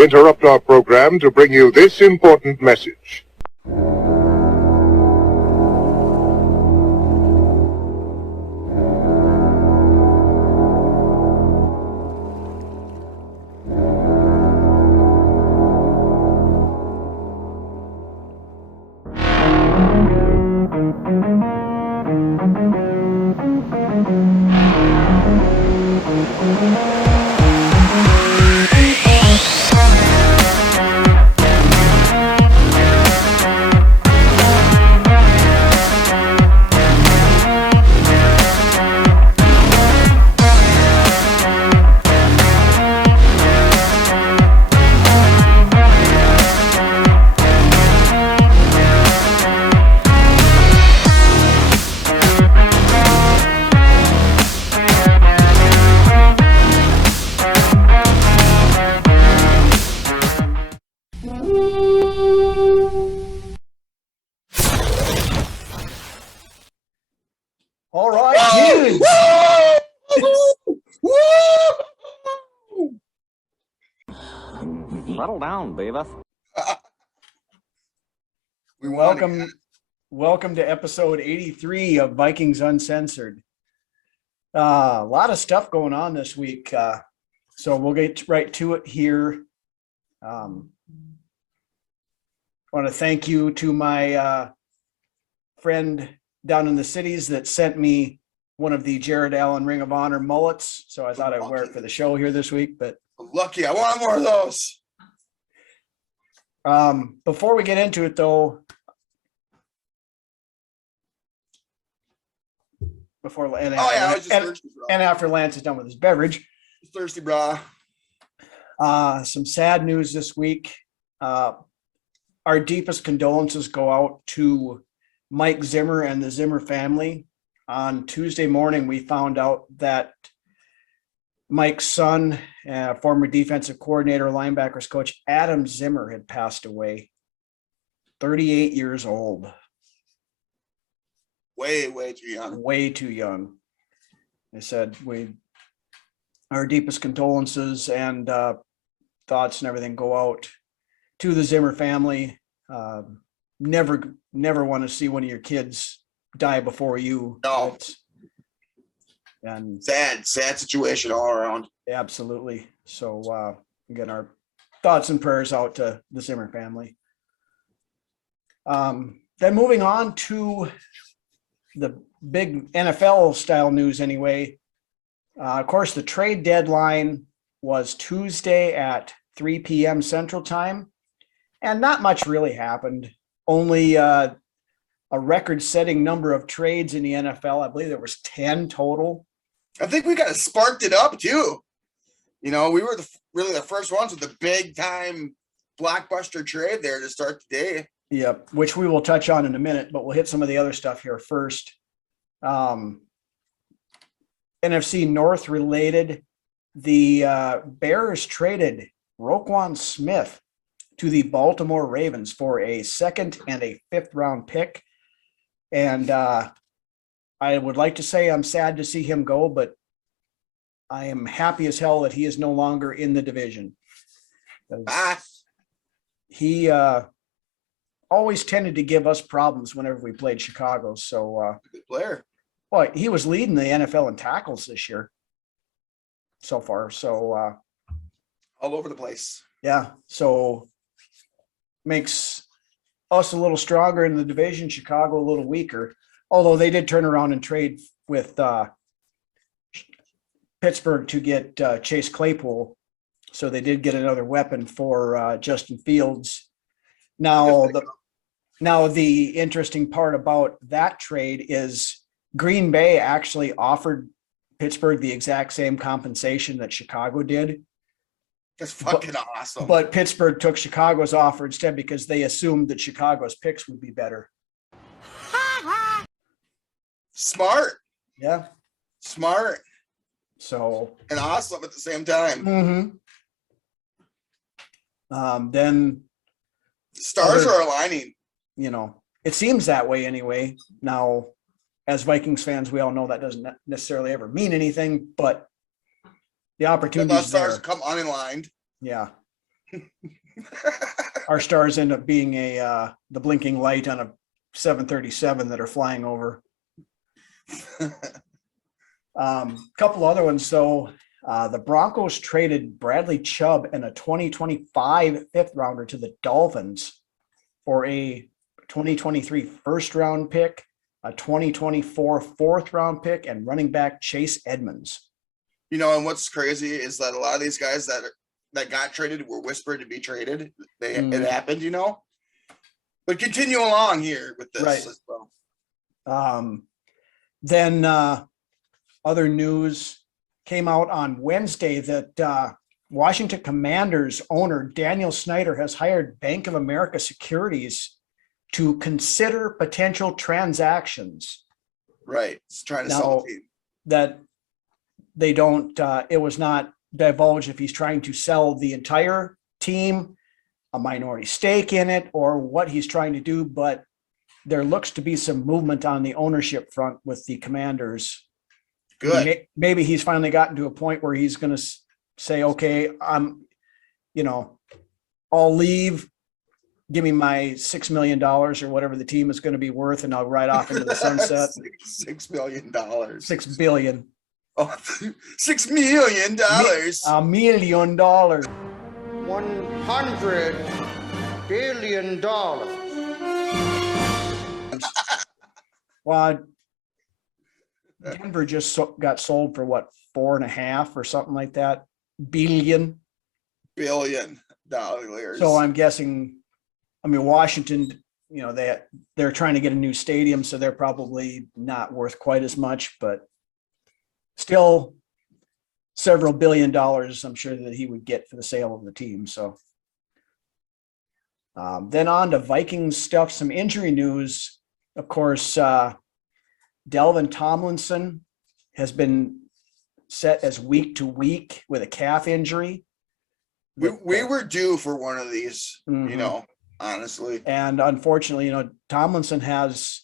We interrupt our program to bring you this important message. All right, dudes. Settle down, Beavis. Welcome to episode 83 of Vikings Uncensored. A lot of stuff going on this week, so we'll get right to it here. I want to thank you to my friend down in the cities that sent me one of the Jared Allen Ring of Honor mullets. So I thought I'd wear it for the show here this week, but lucky, I want more of those. Before we get into it though, after Lance is done with his beverage, thirsty, brah. Some sad news this week. Our deepest condolences go out to Mike Zimmer and the Zimmer family. On Tuesday morning, we found out that Mike's son, former defensive coordinator, linebackers coach Adam Zimmer, had passed away. 38 years old. Way too young. Way too young. They said our deepest condolences and thoughts and everything go out to the Zimmer family. Never want to see one of your kids die before you. No. And sad situation all around. Absolutely. So again, our thoughts and prayers out to the Zimmer family. Then moving on to the big NFL style news anyway. Of course, the trade deadline was Tuesday at 3 p.m. Central Time, and not much really happened. Only a record-setting number of trades in the NFL. I believe there was 10 total. I think we kind of sparked it up too. You know, we were really the first ones with the big-time blockbuster trade there to start the day. Yep, which we will touch on in a minute, but we'll hit some of the other stuff here first. NFC North related, the Bears traded Roquan Smith to the Baltimore Ravens for a 2nd and a 5th round pick. And I would like to say I'm sad to see him go, but I am happy as hell that he is no longer in the division. He always tended to give us problems whenever we played Chicago. So good player. Well, he was leading the NFL in tackles this year so far. So all over the place. Yeah. So makes us a little stronger in the division, Chicago a little weaker, although they did turn around and trade with Pittsburgh to get Chase Claypool. So they did get another weapon for Justin Fields. Now the interesting part about that trade is Green Bay actually offered Pittsburgh the exact same compensation that Chicago did. That's fucking awesome. But Pittsburgh took Chicago's offer instead because they assumed that Chicago's picks would be better. Smart. Yeah. Smart. So. And awesome at the same time. Mm-hmm. Then. Stars are aligning. You know, it seems that way anyway. Now, as Vikings fans, we all know that doesn't necessarily ever mean anything, but the opportunity. Those stars come unaligned. Yeah. Our stars end up being the blinking light on a 737 that are flying over. Couple other ones. So the Broncos traded Bradley Chubb and a 2025 fifth rounder to the Dolphins for a 2023 first round pick, a 2024 fourth round pick, and running back Chase Edmonds. You know, and what's crazy is that a lot of these guys that got traded were whispered to be traded. It happened, you know. But continue along here with this right. as well. Then other news came out on Wednesday that Washington Commanders owner Daniel Snyder has hired Bank of America Securities to consider potential transactions. Right. It's trying to sell the team. That they don't, it was not divulged if he's trying to sell the entire team, a minority stake in it, or what he's trying to do, but there looks to be some movement on the ownership front with the Commanders. Good. Maybe he's finally gotten to a point where he's going to say, okay, I'll leave. Give me my $6 million or whatever the team is going to be worth, and I'll ride off into the sunset. $6 million. $6 billion. Oh, $6 million. $1 million. $100 billion. Well, Denver just got sold for what, 4.5 or something like that billion. Billion. So I'm guessing, Washington, they're trying to get a new stadium, so they're probably not worth quite as much, but still several $1 billion I'm sure that he would get for the sale of the team. So then on to Vikings stuff, some injury news. Of course, Delvin Tomlinson has been set as week to week with a calf injury. We were due for one of these, honestly. And unfortunately, Tomlinson has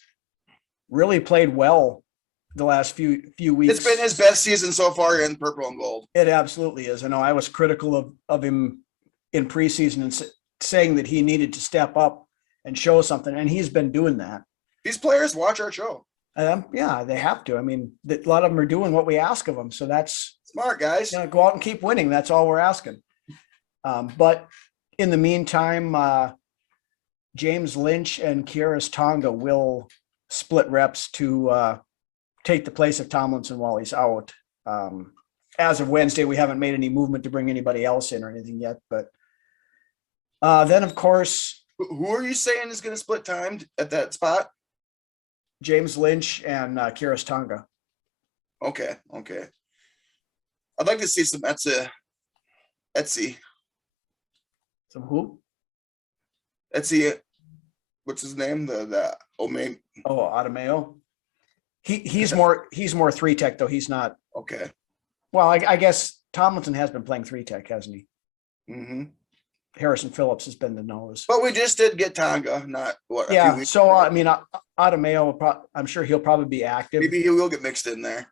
really played well the last few weeks. It's been his best season so far in purple and gold. It absolutely is. I know I was critical of him in preseason and saying that he needed to step up and show something, and he's been doing that. These players watch our show. Yeah, they have to. A lot of them are doing what we ask of them. So that's smart, guys. Go out and keep winning. That's all we're asking. But in the meantime, James Lynch and Kiaris Tonga will split reps to take the place of Tomlinson while he's out. As of Wednesday, we haven't made any movement to bring anybody else in or anything yet. But then, of course, who are you saying is going to split time at that spot? James Lynch and Kiaris Tonga. Okay. I'd like to see some Etsy. Some who? Etsy. What's his name? The Omega. Oh, Adofo-Mensah. He's more 3 tech though. He's not. Okay. Well, I guess Tomlinson has been playing 3 tech, hasn't he? Mm-hmm. Harrison Phillips has been the nose. But we just did get Tonga, not what? Yeah. A few weeks So ago. Adofo-Mensah, I'm sure he'll probably be active. Maybe he will get mixed in there.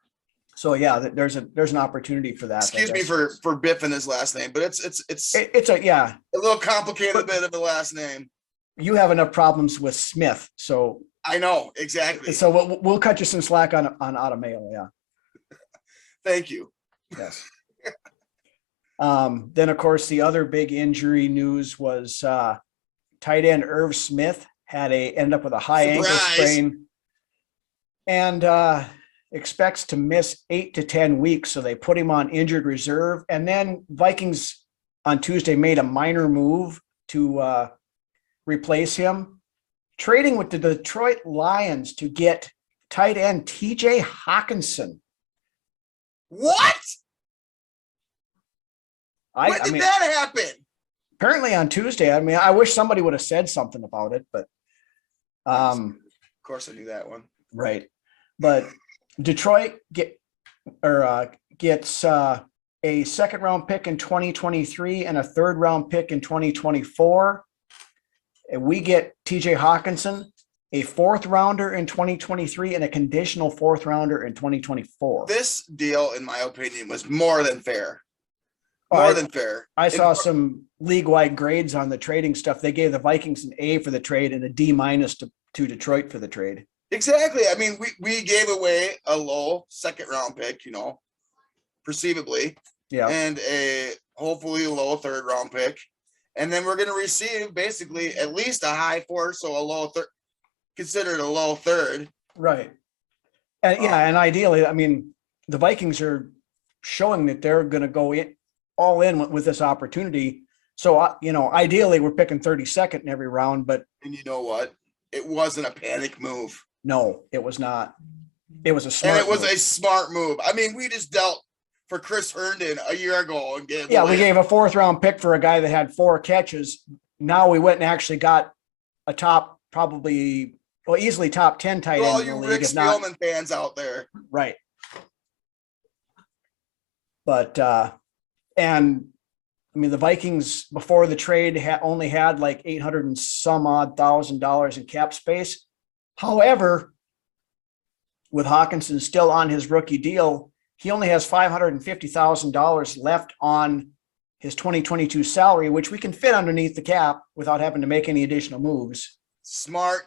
So yeah, there's an opportunity for that. Excuse me for biffing his last name, but it's a little complicated bit of the last name. You have enough problems with Smith, so I know exactly. So we'll cut you some slack on Adofo-Mensah. Yeah. Thank you. Yes. Then of course the other big injury news was tight end Irv Smith ended up with a high ankle sprain and expects to miss 8 to 10 weeks. So they put him on injured reserve, and then Vikings on Tuesday made a minor move to replace him, trading with the Detroit Lions to get tight end TJ Hawkinson. What? When did that happen? Apparently on Tuesday. I wish somebody would have said something about it, but of course I knew that one. Right. But Detroit gets a second round pick in 2023 and a third round pick in 2024. And we get TJ Hawkinson, a fourth rounder in 2023 and a conditional fourth rounder in 2024. This deal, in my opinion, was more than fair. More than fair. I saw some league-wide grades on the trading stuff. They gave the Vikings an A for the trade and a D- to Detroit for the trade. Exactly. I mean, we gave away a low second round pick, you know, perceivably, Yeah. and a hopefully low third round pick. And then we're going to receive basically at least a high fourth, so a low third, considered a low third. Right. And and ideally, I mean, the Vikings are showing that they're going to go in all in with this opportunity. So, ideally we're picking 32nd in every round, but. And you know what? It wasn't a panic move. No, it was not. It was a smart And it was move. a smart move. I mean, we just dealt for Chris Herndon a year ago and gave we gave a 4th round pick for a guy that had 4 catches. Now we went and actually got a top, probably, easily top 10 tight end. all in the you league, Rick if not- Spielman fans out there. Right. But, and I mean, the Vikings before the trade only had like 800 and some odd $1,000 in cap space. However, with Hawkinson still on his rookie deal, he only has $550,000 left on his 2022 salary, which we can fit underneath the cap without having to make any additional moves. Smart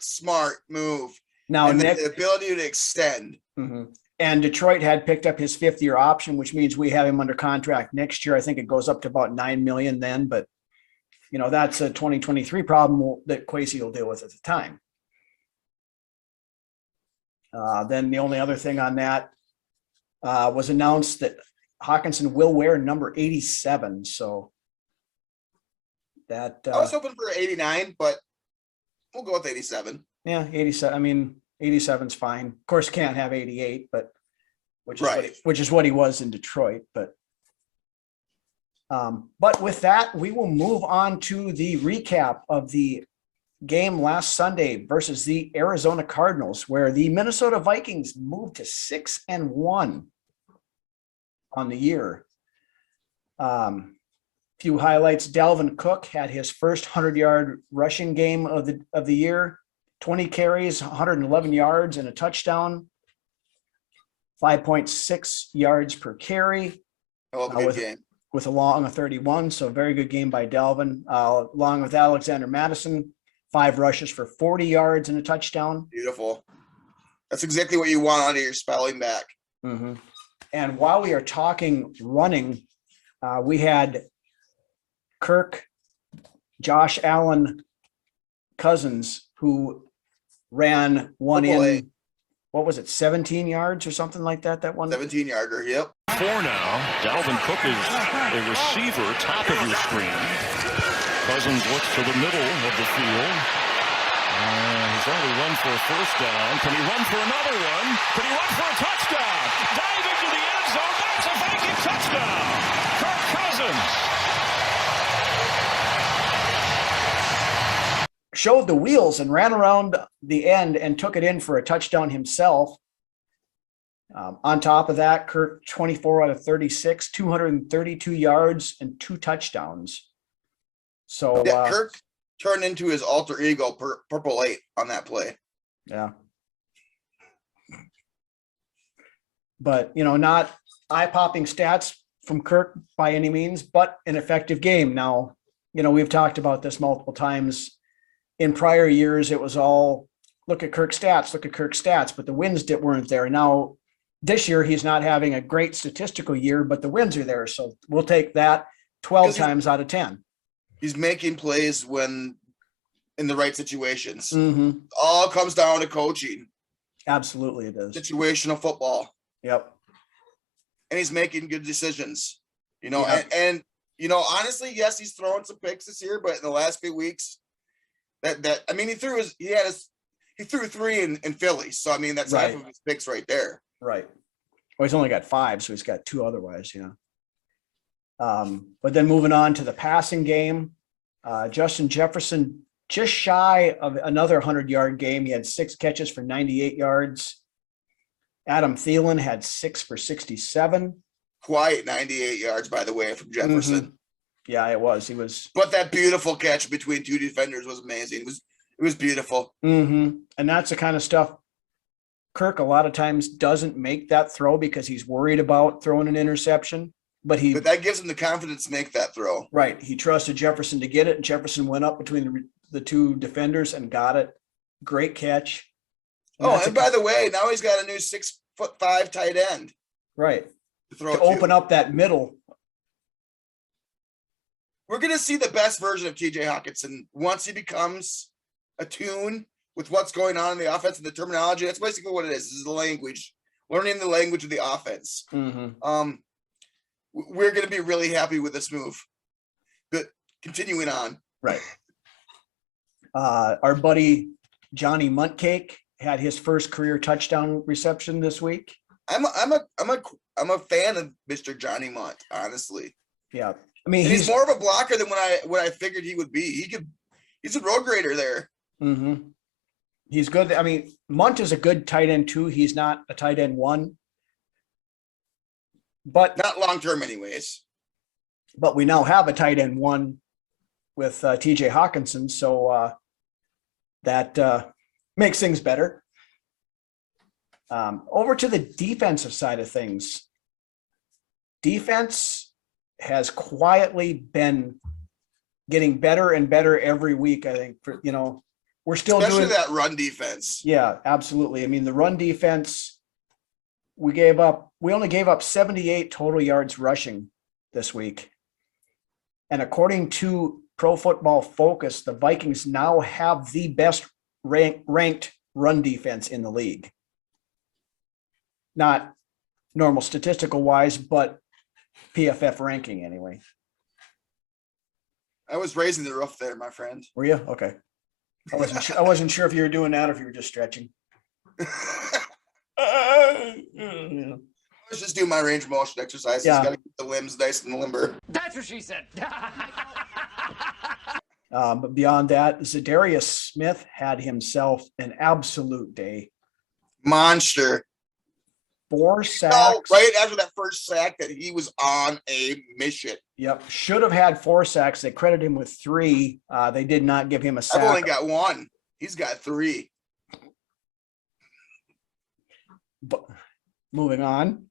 move. Now, And Nick, the ability to extend. Mhm. And Detroit had picked up his 5th-year option, which means we have him under contract next year. I think it goes up to about $9 million then, but that's a 2023 problem that Kwesi will deal with at the time. Then the only other thing on that was announced that Hawkinson will wear number 87. So that I was hoping for 89, but we'll go with 87. Yeah, 87. I mean, 87's fine. Of course, can't have 88, but which is what he was in Detroit. But with that, we will move on to the recap of the game last Sunday versus the Arizona Cardinals, where the Minnesota Vikings moved to 6-1 on the year. Few highlights: Dalvin Cook had his first 100-yard rushing game of the year. 20 carries, 111 yards, and a touchdown. 5.6 yards per carry. Oh, good game. With a long of 31, so very good game by Dalvin. Along with Alexander Madison, 5 rushes for 40 yards and a touchdown. Beautiful. That's exactly what you want out of your spelling back. Mm-hmm. And while we are talking running, we had Kirk, Josh Allen Cousins, who ran one in, what was it, 17 yards or something like that? That one 17-yarder. Yep. 4 now. Dalvin Cook is a receiver, top of your screen. Cousins looks to the middle of the field. He's already run for a first down. Can he run for another one? Can he run for a touchdown? Dive into the end zone. That's a Viking touchdown. Kirk Cousins. Showed the wheels and ran around the end and took it in for a touchdown himself. On top of that, Kirk 24 out of 36, 232 yards and 2 touchdowns. So Kirk turned into his alter ego, Purple 8, on that play. Yeah. But, not eye-popping stats from Kirk by any means, but an effective game. Now, we've talked about this multiple times. In prior years, it was all, look at Kirk's stats, but the wins weren't there. Now, this year, he's not having a great statistical year, but the wins are there. So we'll take that 12 times out of 10. He's making plays when in the right situations. Mm-hmm. All comes down to coaching. Absolutely, it is. Situational football. Yep. And he's making good decisions. Yep. And honestly, yes, he's throwing some picks this year, but in the last few weeks, he threw 3 in Philly. So I mean, that's half of his picks right there. Right. Well, he's only got 5, so he's got 2 otherwise, But then moving on to the passing game, Justin Jefferson just shy of another 100-yard game. He had 6 catches for 98 yards. Adam Thielen had 6 for 67. Quiet 98 yards, by the way, from Jefferson. Mm-hmm. Yeah, it was. He was. But that beautiful catch between 2 defenders was amazing. It was beautiful. Mm-hmm. And that's the kind of stuff Kirk a lot of times doesn't make that throw because he's worried about throwing an interception. but that gives him the confidence to make that throw. Right. He trusted Jefferson to get it, and Jefferson went up between the two defenders and got it. Great catch. And by the way, now he's got a new 6'5" tight end. Right. To open up that middle. We're going to see the best version of TJ Hawkinson once he becomes attuned with what's going on in the offense and the terminology. That's basically what it is. This is the language, learning the language of the offense. Mm-hmm. We're going to be really happy with this move. But continuing on. Right. Our buddy Johnny Muntcake had his first career touchdown reception this week. I'm a fan of Mr. Johnny Munt, honestly. Yeah. I mean, he's more of a blocker than what I figured he would be. He's a road grader there. Mm-hmm. He's good. I mean, Munt is a good tight end too. He's not a tight end one, but not long term anyways. But we now have a tight end one with TJ Hawkinson, so that makes things better. Over to the defensive side of things. Defense has quietly been getting better and better every week. I think we're still especially doing that run defense. Yeah, absolutely. I mean, the run defense, we only gave up 78 total yards rushing this week. And according to Pro Football Focus, the Vikings now have the best ranked run defense in the league. Not normal statistical wise, but PFF ranking anyway. I was raising the roof there, my friend. Were you? Okay. I wasn't sure if you were doing that or if you were just stretching. Let's just do my range of motion exercises. Yeah. Got to keep the limbs nice and limber. That's what she said. But beyond that, Za'Darius Smith had himself an absolute day. Monster. 4 sacks. Oh, right after that first sack that he was on a mission. Yep. Should have had 4 sacks. They credited him with 3. They did not give him a sack. I've only got 1. He's got 3. But moving on.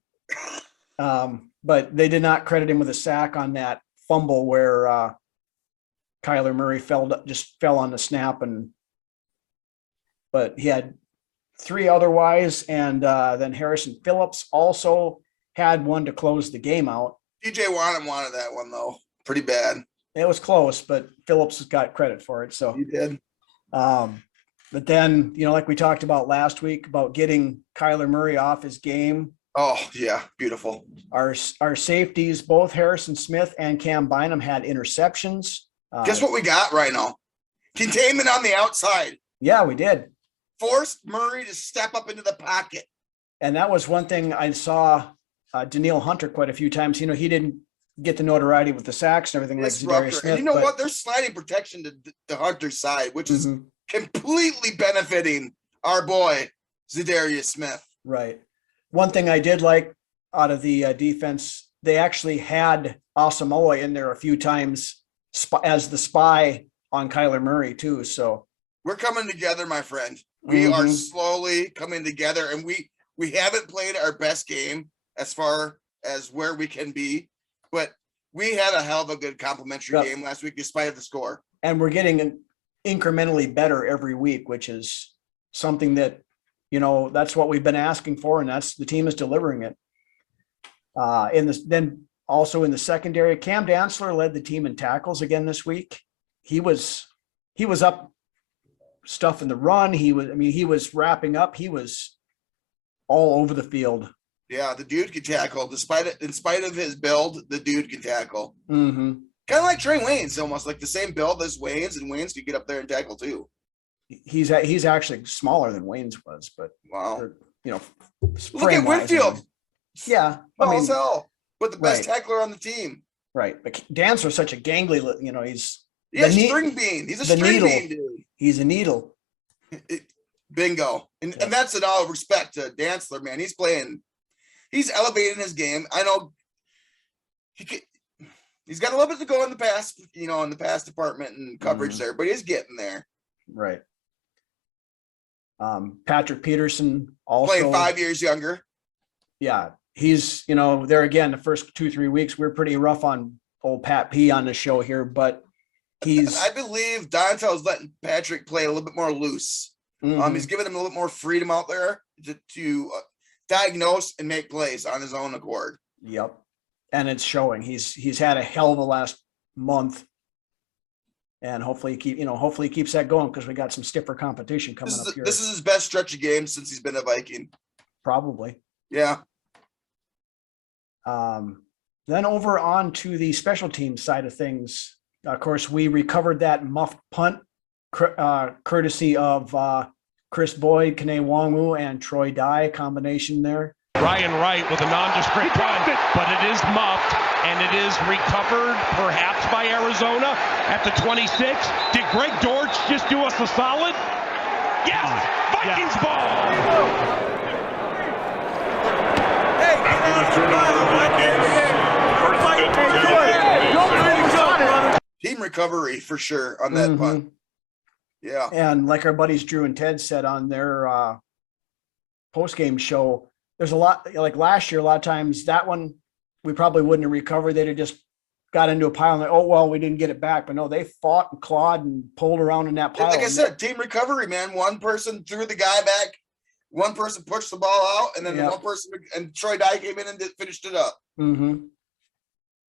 But they did not credit him with a sack on that fumble where Kyler Murray fell on the snap, but he had 3 otherwise, and then Harrison Phillips also had one to close the game out. DJ wanted that one though, pretty bad. It was close, but Phillips got credit for it. So he did. But then, like we talked about last week about getting Kyler Murray off his game. Oh yeah, beautiful. Our safeties, both Harrison Smith and Cam Bynum, had interceptions. Guess what we got right now? Containment on the outside. Yeah, we did. Forced Murray to step up into the pocket. And that was one thing I saw Danielle Hunter quite a few times. He didn't get the notoriety with the sacks and everything like Za'Darius Smith. And you know what? There's sliding protection to Hunter's side, which is completely benefiting our boy Za'Darius Smith. Right. One thing I did like out of the defense, they actually had Asamoah in there a few times as the spy on Kyler Murray too. So we're coming together, my friend. We are slowly coming together, and we haven't played our best game as far as where we can be, but we had a hell of a good complimentary game last week despite the score. And we're getting incrementally better every week, which is something that, that's what we've been asking for, and that's the team is delivering it. Then also in the secondary, Cam Dantzler led the team in tackles again this week. He was up stuff in the run. He was wrapping up. He was all over the field. Yeah, the dude can tackle. In spite of his build, the dude can tackle. Mm-hmm. Kind of like Trey Waynes, almost like the same build as Waynes, and Waynes could get up there and tackle too. He's actually smaller than Waynes was, but wow, look at Whitfield. Yeah, as hell, but the best tackler on the team. Right, but Dantzler's such a gangly. He's string bean. He's a string bean, dude. He's a needle. Bingo, and that's in all respect to Dantzler, man. He's elevating his game. I know he's got a little bit to go in the past, in the pass department and coverage there, but he's getting there. Right. Patrick Peterson also playing 5 years younger. Yeah. he's, you know, there again, the first 2-3 weeks, we're pretty rough on old Pat P on the show here, but I believe Dontel's letting Patrick play a little bit more loose. He's giving him a little bit more freedom out there to diagnose and make plays on his own accord. Yep. And it's showing. He's had a hell of a last month. And hopefully he keeps that going, because we got some stiffer competition coming up here. This is his best stretch of games since he's been a Viking. Probably. Yeah. Then over on to the special team side of things. Of course, we recovered that muffed punt courtesy of Chris Boyd, Kene Wongwu, and Troy Dye combination there. Ryan Wright with a nondescript punt, but it is muffed, and it is recovered perhaps by Arizona at the 26. Did Greg Dortch just do us a solid? Yes! Vikings ball! Team recovery for sure on that punt. Yeah. And like our buddies Drew and Ted said on their post-game show, there's a lot, like last year, a lot of times that one we probably wouldn't have recovered. They'd have just got into a pile and like, oh, well, we didn't get it back. But no, they fought and clawed and pulled around in that pile. Like I said, team recovery, man. One person threw the guy back, one person pushed the ball out, and then one person, and Troy Dye came in and finished it up.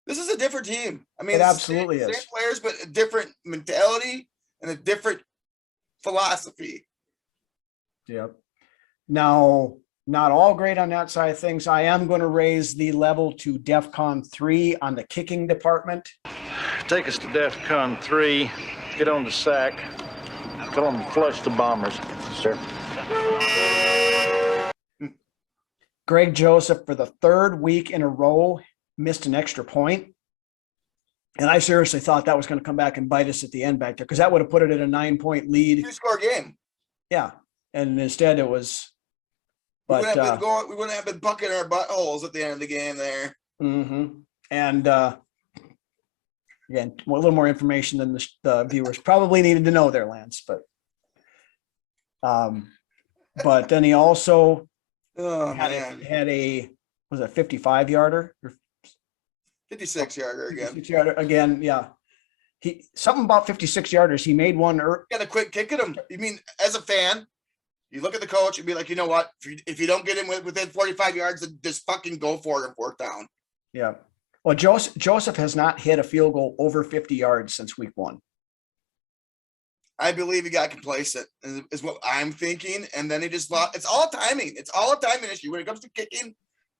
This is a different team. I mean, it absolutely is. Same players, but a different mentality and a different philosophy. Yep. Now, not all great on that side of things. I am going to raise the level to DEFCON 3 on the kicking department. Take us to DEFCON 3. Get on the sack. Tell them to flush the bombers, sir. Greg Joseph, for the third week in a row, missed an extra point. And I seriously thought that was going to come back and bite us at the end back there, because that would have put it at a 9-point lead. 2-score game. Yeah. And instead it was. But we wouldn't have been bucking our buttholes at the end of the game there. And again, a little more information than the viewers probably needed to know there, Lance. But then he also had a 55-yarder or 56-yarder again. 56-yarder again, yeah. Something about 56-yarders. He made one. Got a quick kick at him. You mean, as a fan, you look at the coach and be like, you know what? If you don't get him within 45 yards, then just fucking go for it on fourth down. Yeah. Well, Joseph has not hit a field goal over 50 yards since week 1. I believe he got complacent, is what I'm thinking. And then he just lost. It's all timing. It's all a timing issue. When it comes to kicking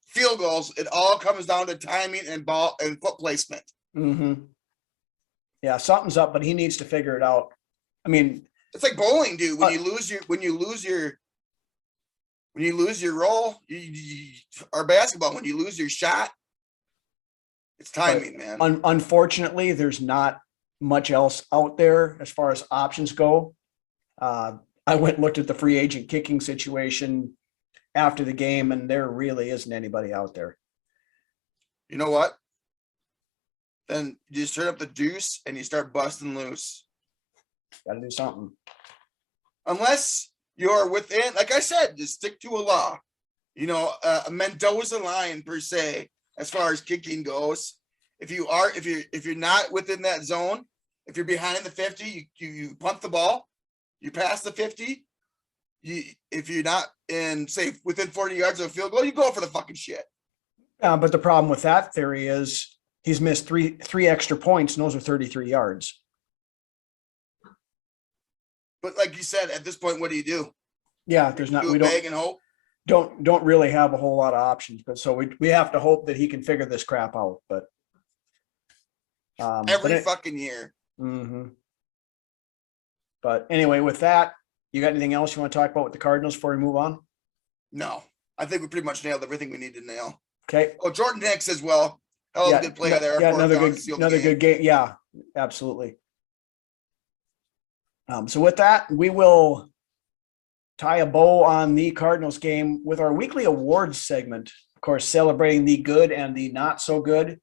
field goals, it all comes down to timing and ball and foot placement. Yeah, something's up, but he needs to figure it out. I mean, it's like bowling, dude. When you lose your roll, or basketball, when you lose your shot, it's timing, man. Unfortunately, there's not much else out there as far as options go. I went and looked at the free agent kicking situation after the game, and there really isn't anybody out there. You know what? Then you just turn up the deuce and you start busting loose. Got to do something. Unless you're within, like I said, just stick to a law. You know, a Mendoza line per se, as far as kicking goes. If you're not within that zone, if you're behind the 50, you punt the ball, you pass the 50. If you're not in, say, within 40 yards of a field goal, you go for the fucking shit. But the problem with that theory is he's missed three extra points, and those are 33 yards. But like you said, at this point, what do? Yeah, there's not. We beg and hope. Don't really have a whole lot of options, but so we have to hope that he can figure this crap out. But every fucking year. But anyway, with that, you got anything else you want to talk about with the Cardinals before we move on? No, I think we pretty much nailed everything we need to nail. Okay. Oh, Jordan Hicks as well. Hell of a good player there. Yeah, another good game. Yeah, absolutely. So with that, we will tie a bow on the Cardinals game with our weekly awards segment. Of course, celebrating the good and the not so good.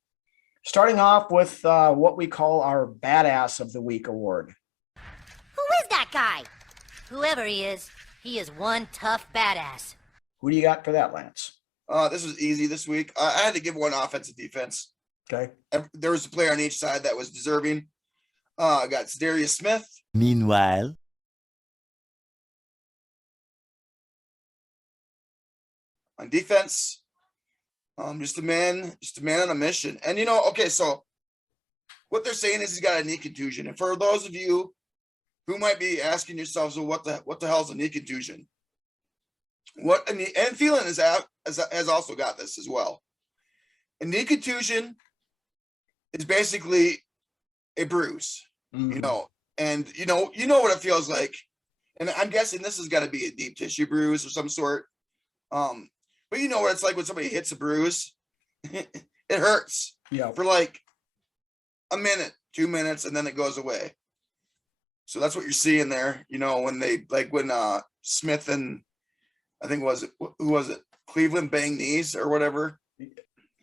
Starting off with what we call our Badass of the Week award. Who is that guy? Whoever he is one tough badass. Who do you got for that, Lance? This was easy this week. I had to give one offensive defense. Okay. There was a player on each side that was deserving. I got Za'Darius Smith. Meanwhile, On defense, just a man on a mission. And okay, so what they're saying is he's got a knee contusion. And for those of you who might be asking yourselves, well, what the hell is a knee contusion? And Phelan has also got this as well. A knee contusion is basically a bruise, and you know what it feels like. And I'm guessing this has got to be a deep tissue bruise of some sort. But you know what it's like when somebody hits a bruise, it hurts for like a minute, 2 minutes, and then it goes away. So that's what you're seeing there. When Smith and I think who was it? Cleveland banged knees or whatever.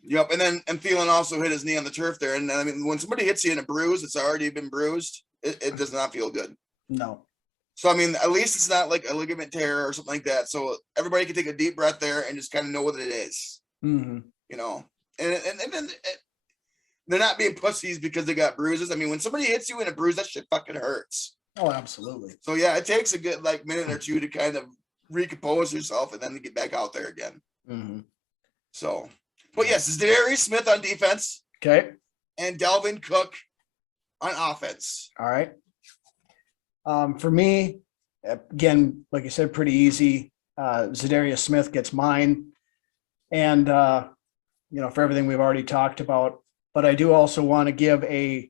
Yep. And Phelan also hit his knee on the turf there. And I mean, when somebody hits you in a bruise, it's already been bruised. It does not feel good. No. So, I mean, at least it's not like a ligament tear or something like that. So everybody can take a deep breath there and just kind of know what it is, and then they're not being pussies because they got bruises. I mean, when somebody hits you in a bruise, that shit fucking hurts. Oh, absolutely. So yeah, it takes a good minute or two to kind of recompose yourself and then to get back out there again. So, but yes, it's Za'Darius Smith on defense. Okay. And Dalvin Cook on offense. All right. For me, again, like I said, pretty easy. Za'Darius Smith gets mine. And, for everything we've already talked about, but I do also want to give a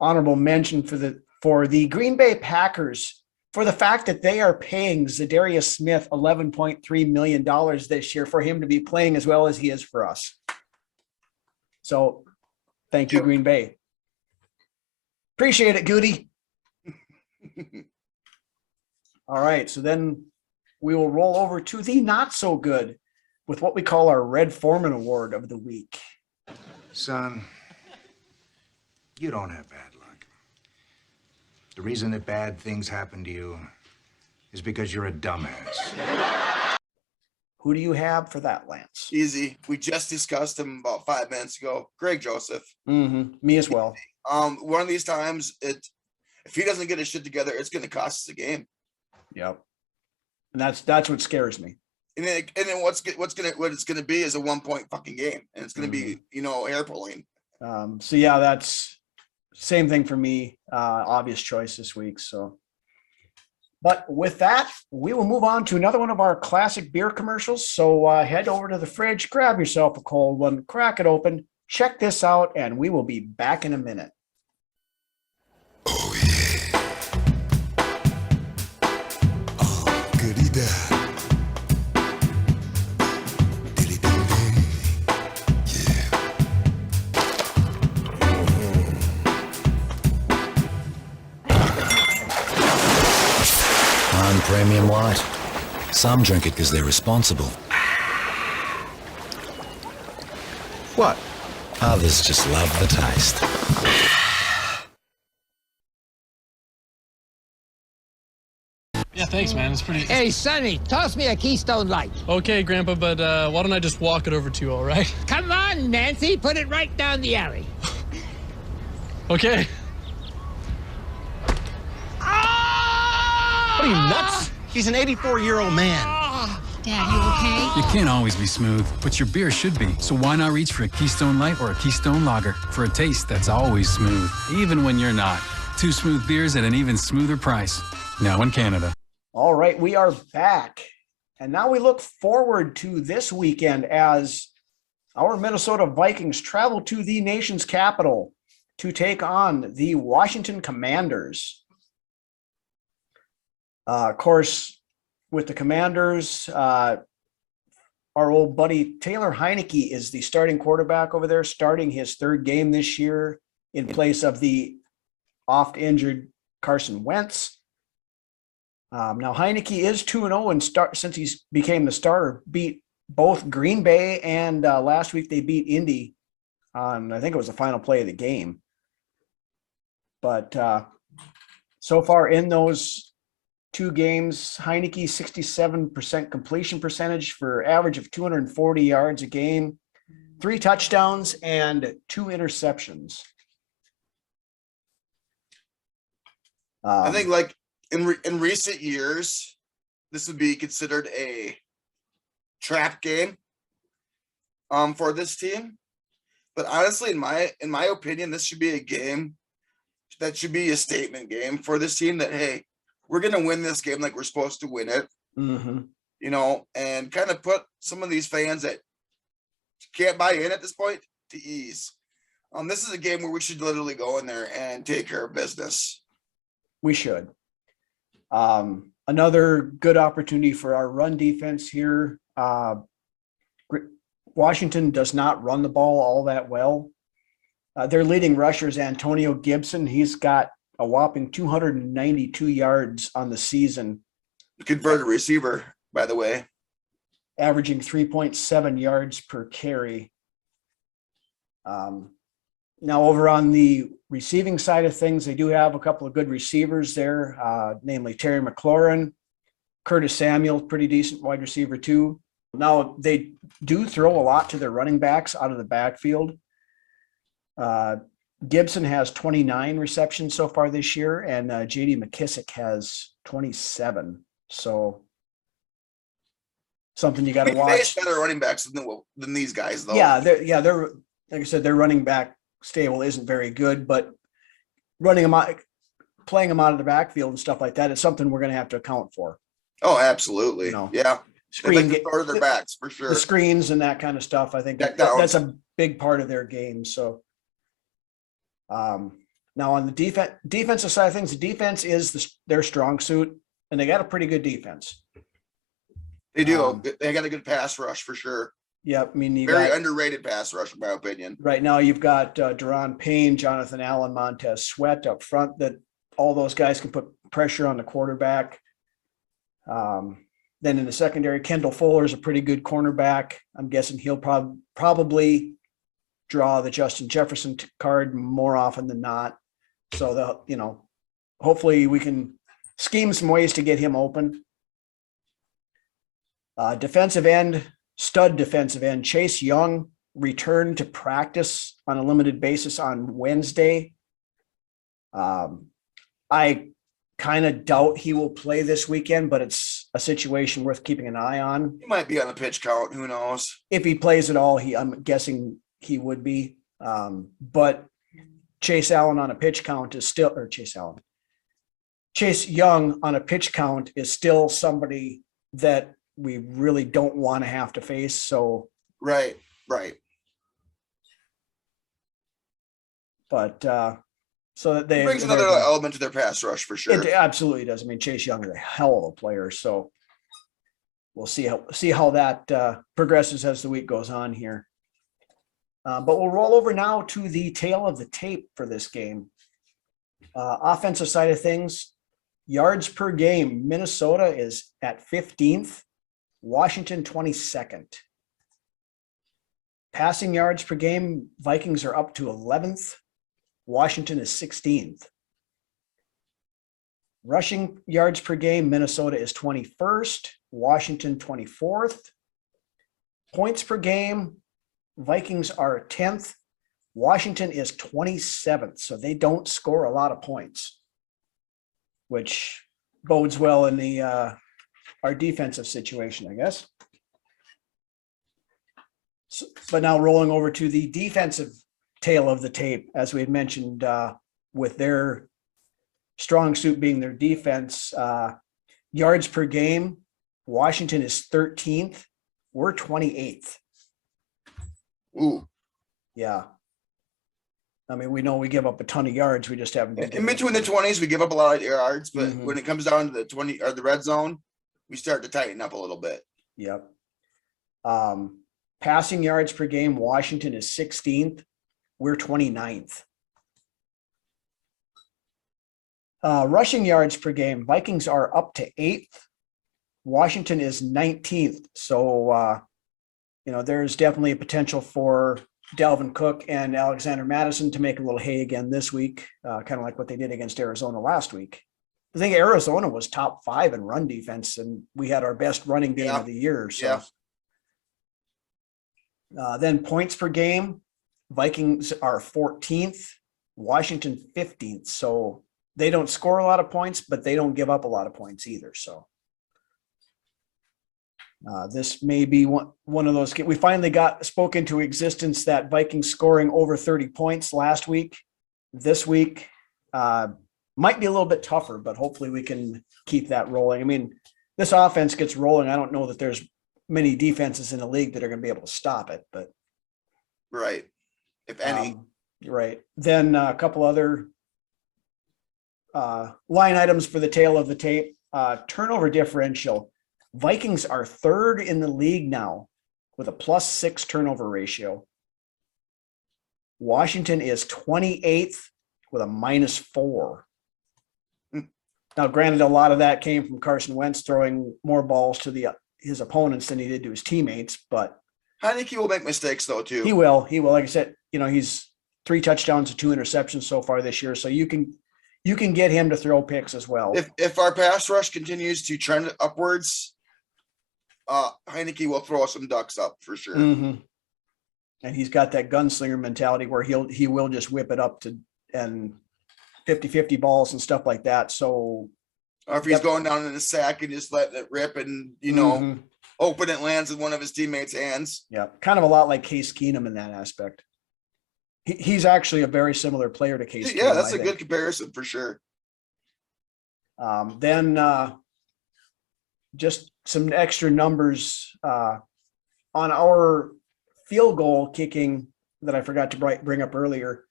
honorable mention for the Green Bay Packers for the fact that they are paying Za'Darius Smith $11.3 million this year for him to be playing as well as he is for us. So thank you, Green Bay. Appreciate it, Goody. All right, so then we will roll over to the not so good with what we call our Red Foreman Award of the week. Son, you don't have bad luck. The reason that bad things happen to you is because you're a dumbass. Who do you have for that, Lance? Easy. We just discussed him about 5 minutes ago. Greg Joseph. Me as well. One of these times, if he doesn't get his shit together, it's going to cost us the game. Yep. And that's what scares me. And then what it's going to be is a 1 point fucking game, and it's going to be hair pulling. So yeah, that's same thing for me. Obvious choice this week. So, but with that, we will move on to another one of our classic beer commercials. So head over to the fridge, grab yourself a cold one, crack it open, check this out, and we will be back in a minute. Oh yeah. Oh, goody da. Premium light. Some drink it because they're responsible. What? Others just love the taste. Yeah, thanks, man. It's pretty... Hey, Sonny, toss me a Keystone Light. Okay, Grandpa, but why don't I just walk it over to you, all right? Come on, Nancy. Put it right down the alley. Okay. What are you, nuts? He's an 84-year-old man. Dad, you okay? You can't always be smooth, but your beer should be. So why not reach for a Keystone Light or a Keystone Lager for a taste that's always smooth, even when you're not. 2 smooth beers at an even smoother price. Now in Canada. All right, we are back. And now we look forward to this weekend as our Minnesota Vikings travel to the nation's capital to take on the Washington Commanders. Of course, with the Commanders, our old buddy Taylor Heineke is the starting quarterback over there, starting his 3rd game this year in place of the oft-injured Carson Wentz. Now, Heineke is 2-0 and since he became the starter, beat both Green Bay and last week they beat Indy on, I think it was the final play of the game. But so far in those 2 games, Heineke 67% completion percentage for average of 240 yards a game, 3 touchdowns and 2 interceptions. I think like in recent years, this would be considered a trap game for this team. But honestly, in my opinion, this should be a game that should be a statement game for this team that, hey, we're going to win this game like we're supposed to win it, you know, and kind of put some of these fans that can't buy in at this point to ease. This is a game where we should literally go in there and take care of business. We should. Another good opportunity for our run defense here. Washington does not run the ball all that well. Their leading rusher is Antonio Gibson. He's got a whopping 292 yards on the season. Converted receiver, by the way. Averaging 3.7 yards per carry. Now over on the receiving side of things, they do have a couple of good receivers there, namely Terry McLaurin, Curtis Samuel, pretty decent wide receiver too. Now they do throw a lot to their running backs out of the backfield. Gibson has 29 receptions so far this year, and J.D. McKissick has 27. So something you got to watch. They better running backs than these guys, though. Yeah, they're like I said, their running back stable isn't very good, but running them out, playing them out of the backfield and stuff like that is something we're going to have to account for. Oh, absolutely. You know, yeah. Screen part of their backs for sure. The screens and that kind of stuff. I think that's a big part of their game. So, now on the defensive side of things, the defense is their strong suit, and they got a pretty good defense. They do. They got a good pass rush for sure. Yeah, I mean, very underrated pass rush, in my opinion. Right now, you've got Deron Payne, Jonathan Allen, Montez Sweat up front. That all those guys can put pressure on the quarterback. Then in the secondary, Kendall Fuller is a pretty good cornerback. I'm guessing he'll probably draw the Justin Jefferson card more often than not. So hopefully we can scheme some ways to get him open. Stud defensive end Chase Young returned to practice on a limited basis on Wednesday. I kind of doubt he will play this weekend, but it's a situation worth keeping an eye on. He might be on the pitch count. Who knows? If he plays at all, I'm guessing he would be. But Chase Young on a pitch count is still somebody that we really don't want to have to face. So right. But so that it brings another element to their pass rush for sure. It absolutely does. I mean, Chase Young is a hell of a player. So we'll see how that progresses as the week goes on here. But we'll roll over now to the tail of the tape for this game. Offensive side of things, yards per game, Minnesota is at 15th, Washington 22nd. Passing yards per game, Vikings are up to 11th, Washington is 16th. Rushing yards per game, Minnesota is 21st, Washington 24th. Points per game, Vikings are 10th. Washington is 27th, so they don't score a lot of points, which bodes well in the our defensive situation, I guess. So, but now rolling over to the defensive tail of the tape, as we had mentioned, with their strong suit being their defense, yards per game, Washington is 13th. We're 28th. Ooh. Yeah. I mean, we know we give up a ton of yards. We just haven't. In between the 20s, we give up a lot of yards, but when it comes down to the 20 or the red zone, we start to tighten up a little bit. Yep. Passing yards per game, Washington is 16th. We're 29th. Rushing yards per game, Vikings are up to 8th. Washington is 19th. So, there's definitely a potential for Dalvin Cook and Alexander Madison to make a little hay again this week, kind of like what they did against Arizona last week. I think Arizona was top 5 in run defense, and we had our best running game of the year. So, then points per game, Vikings are 14th, Washington 15th. So they don't score a lot of points, but they don't give up a lot of points either. So this may be one of those. We finally spoke into existence that Vikings scoring over 30 points last week. This week might be a little bit tougher, but hopefully we can keep that rolling. I mean, this offense gets rolling. I don't know that there's many defenses in the league that are going to be able to stop it, but right, if any. Right. Then a couple other line items for the tail of the tape. Turnover differential. Vikings are 3rd in the league now with a +6 turnover ratio. Washington is 28th with a -4. Now, granted, a lot of that came from Carson Wentz throwing more balls to his opponents than he did to his teammates, but I think he will make mistakes though too. He will. Like I said, he's 3 touchdowns and 2 interceptions so far this year. So you can get him to throw picks as well. If our pass rush continues to trend upwards, Heineke will throw some ducks up for sure. Mm-hmm. And he's got that gunslinger mentality where he will just whip it up and 50-50 balls and stuff like that. So, or if he's going down in a sack and just letting it rip and open it lands in one of his teammates' hands. Yeah, kind of a lot like Case Keenum in that aspect. He's actually a very similar player to Case Keenum. Yeah, that's a good comparison for sure. Then just some extra numbers on our field goal kicking that I forgot to bring up earlier.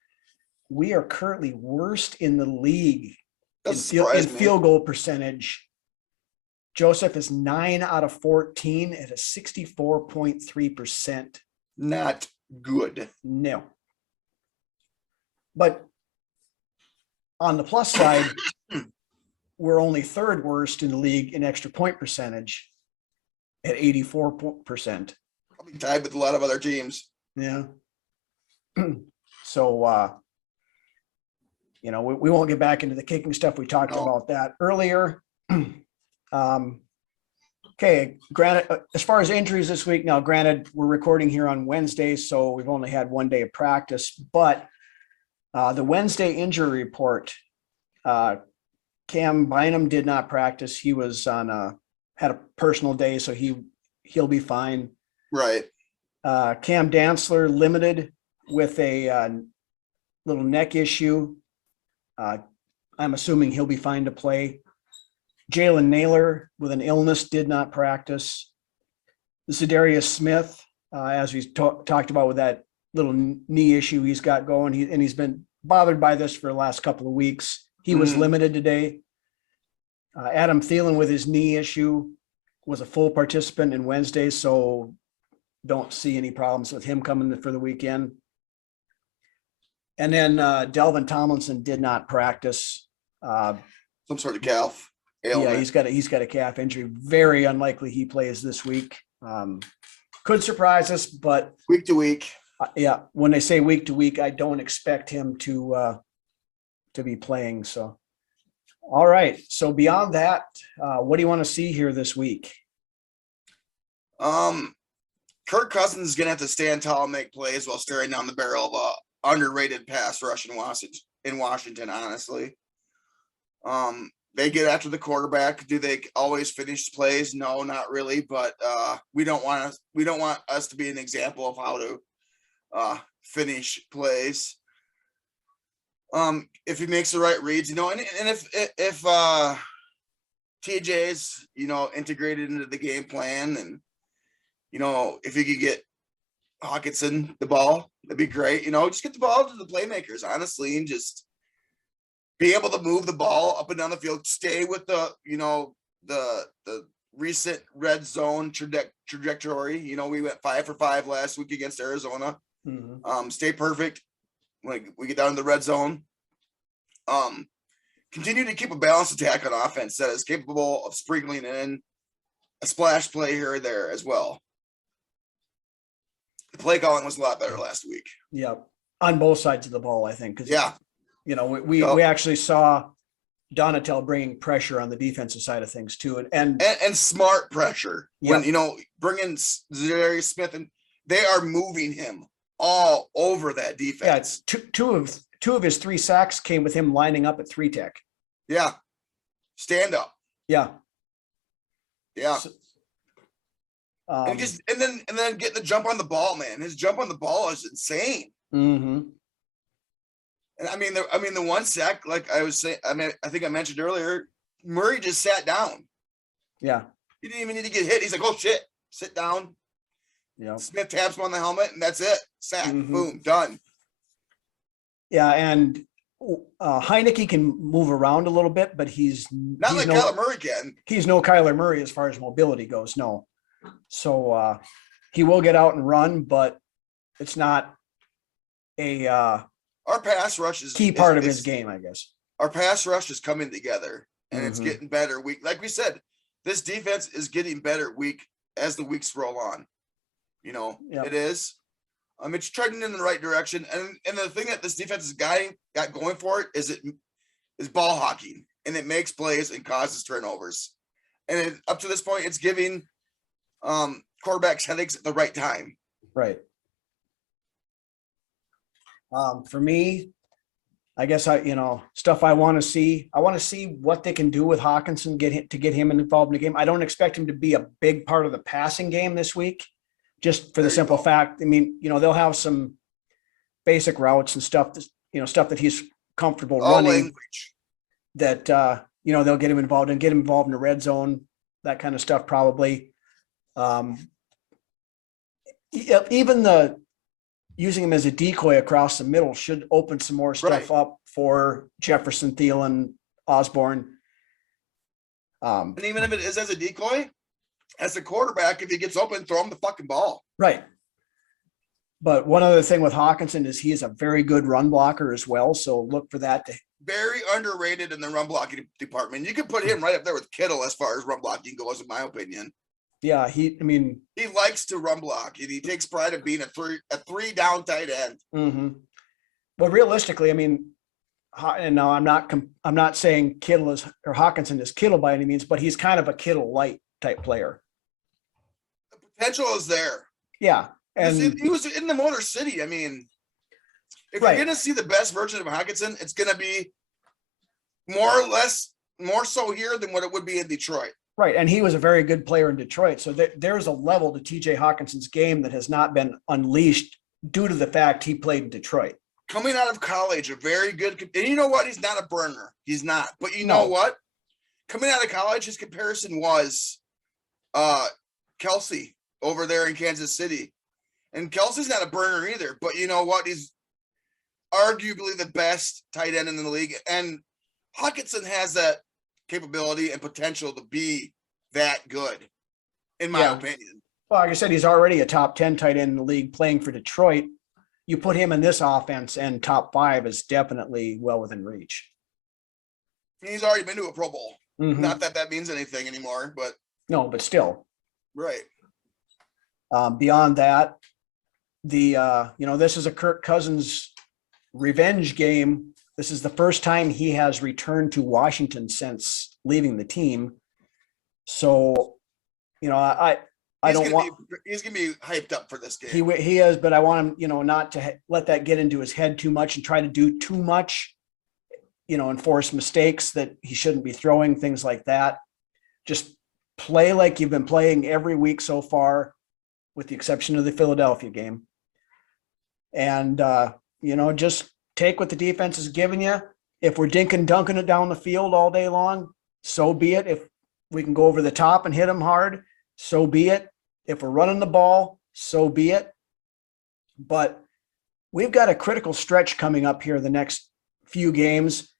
We are currently worst in the league in field goal percentage. Joseph is 9 out of 14 at a 64.3%. Not good. No. But on the plus side, we're only 3rd worst in the league in extra point percentage at 84%. Probably tied with a lot of other teams. Yeah. So, we won't get back into the kicking stuff. We talked about that earlier. Okay, granted, as far as injuries this week, now granted, we're recording here on Wednesday, so we've only had 1 day of practice, but the Wednesday injury report, Cam Bynum did not practice. He was had a personal day, so he'll be fine. Right. Cam Dantzler limited with a little neck issue. I'm assuming he'll be fine to play. Jalen Naylor with an illness did not practice. Za'Darius Smith, as we talked about with that little knee issue he's got going, he's been bothered by this for the last couple of weeks. He was limited today. Adam Thielen with his knee issue was a full participant in Wednesday, so don't see any problems with him coming for the weekend. And then Delvin Tomlinson did not practice. Some sort of calf ailment. Yeah, he's got a calf injury. Very unlikely he plays this week. Could surprise us, but week to week. Yeah, when they say week to week, I don't expect him to be playing. So, all right. So beyond that, what do you want to see here this week? Kirk Cousins is gonna have to stand tall and make plays while staring down the barrel of a underrated pass rush in Washington, honestly. They get after the quarterback. Do they always finish plays? No, not really. But we don't want us to be an example of how to finish plays. If he makes the right reads, and if TJ's integrated into the game plan, and if you could get Hawkinson the ball, that'd be great. Just get the ball to the playmakers, honestly, and just be able to move the ball up and down the field, stay with the recent red zone trajectory. We went 5 for 5 last week against Arizona. Mm-hmm. Stay perfect when we get down to the red zone. Continue to keep a balanced attack on offense that is capable of sprinkling in a splash play here or there as well. The play calling was a lot better last week. Yeah, on both sides of the ball, I think. Yeah. We actually saw Donatel bringing pressure on the defensive side of things too, and smart pressure. Yep. When bringing Za'Darius Smith, and they are moving him all over that defense. Yeah, it's two of his 3 sacks came with him lining up at 3 tech. Yeah, stand up. Yeah, yeah. So, and then getting the jump on the ball, man. His jump on the ball is insane. Mm-hmm. And I mean the one sack, like I was saying, I think I mentioned earlier, Murray just sat down. Yeah. He didn't even need to get hit. He's like, oh shit, sit down. Yeah. Smith taps him on the helmet, and that's it. Sack, boom, done. Yeah, and Heineke can move around a little bit, but he's like Kyler Murray can. He's no Kyler Murray as far as mobility goes, no. So he will get out and run, but it's not our pass rush is key part of his game, I guess. Our pass rush is coming together, and it's getting better week. Like we said, this defense is getting better week as the weeks roll on. It is. It's trending in the right direction, and the thing that this defense is got going for it is ball hawking, and it makes plays and causes turnovers. And up to this point, it's giving quarterbacks headaches at the right time. Right. For me, I guess stuff I want to see. I want to see what they can do with Hawkinson, get him involved in the game. I don't expect him to be a big part of the passing game this week, just for the simple fact. I mean, they'll have some basic routes and stuff, stuff that he's comfortable running. Language. That they'll get him involved in the red zone, that kind of stuff probably. Even using him as a decoy across the middle should open some more stuff up for Jefferson, Thielen, Osborne. And even if it is as a decoy, as a quarterback, if he gets open, throw him the fucking ball. Right. But one other thing with Hawkinson is he is a very good run blocker as well. So look for that. Very underrated in the run blocking department. You can put him right up there with Kittle as far as run blocking goes, in my opinion. Yeah, he likes to run block, and he takes pride in being a three down tight end. Mm-hmm. But realistically, and now I'm not saying Hawkinson is Kittle by any means, but he's kind of a Kittle light type player. The potential is there. Yeah, and he was in the Motor City. If you're going to see the best version of Hawkinson, it's going to be more so here than what it would be in Detroit. Right, and he was a very good player in Detroit. So there's a level to TJ Hawkinson's game that has not been unleashed due to the fact he played in Detroit. Coming out of college, a very good, and you know what? He's not a burner. He's not. But you know what? Coming out of college, his comparison was Kelsey over there in Kansas City. And Kelsey's not a burner either. But you know what? He's arguably the best tight end in the league. And Hawkinson has that capability and potential to be that good, in my opinion. Well, like I said, he's already a top 10 tight end in the league playing for Detroit. You put him in this offense, and top 5 is definitely well within reach. He's already been to a Pro Bowl. Mm-hmm. Not that that means anything anymore, but no, but still. Right. Beyond that, this is a Kirk Cousins revenge game. This is the first time he has returned to Washington since leaving the team. So, I don't want. He's gonna be hyped up for this game. He is, but I want him, not to let that get into his head too much and try to do too much, and force mistakes that he shouldn't be throwing, things like that. Just play like you've been playing every week so far, with the exception of the Philadelphia game. And, just take what the defense is giving you. If we're dunking it down the field all day long, so be it. If we can go over the top and hit them hard, so be it. If we're running the ball, so be it. But we've got a critical stretch coming up here the next few games.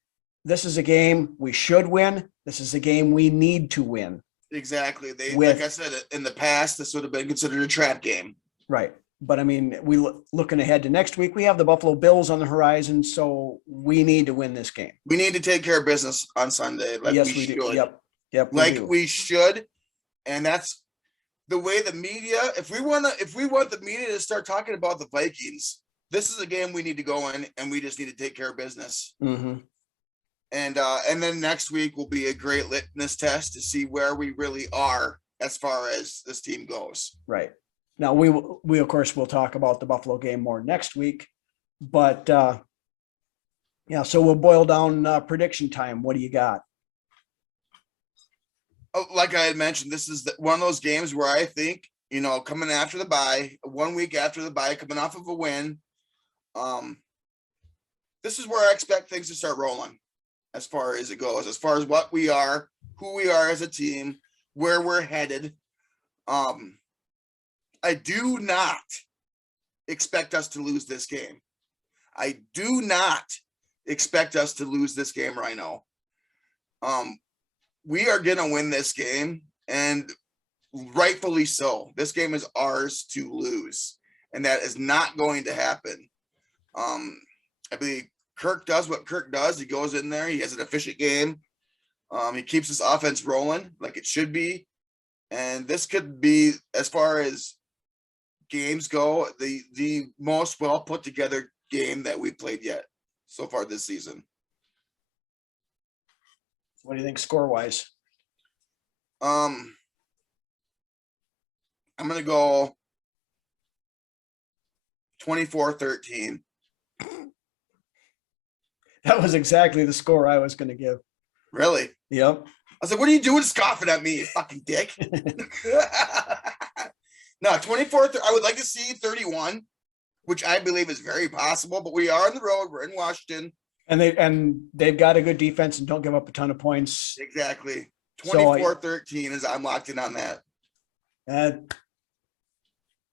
This is a game we should win. This is a game we need to win. Exactly. Like I said, in the past, this would have been considered a trap game. Right. But looking ahead to next week, we have the Buffalo Bills on the horizon, so we need to win this game. We need to take care of business on Sunday. Yes, we do. Yep. We should, and that's the way the media. If we want the media to start talking about the Vikings, this is a game we need to go in, and we just need to take care of business. Mm-hmm. And then next week will be a great litmus test to see where we really are as far as this team goes. Right. Now we of course will talk about the Buffalo game more next week, but yeah, so we'll boil down prediction time. What do you got? Oh, like I had mentioned, this is one of those games where I think, coming after the bye, 1 week after the bye, coming off of a win, this is where I expect things to start rolling as far as it goes, as far as what we are, who we are as a team, where we're headed. I do not expect us to lose this game. I do not expect us to lose this game right now. We are going to win this game, and rightfully so. This game is ours to lose, and that is not going to happen. I believe Kirk does what Kirk does. He goes in there. He has an efficient game. He keeps his offense rolling like it should be. And this could be, as far as games go, the most well put together game that we played yet so far this season. What do you think score wise? I'm going to go 24-13. That was exactly the score I was going to give. Really? Yep. I was like, what are you doing scoffing at me, you fucking dick? No, 24. I would like to see 31, which I believe is very possible, but we are on the road. We're in Washington. And they've got a good defense and don't give up a ton of points. Exactly. 24-13 is I'm locked in on that.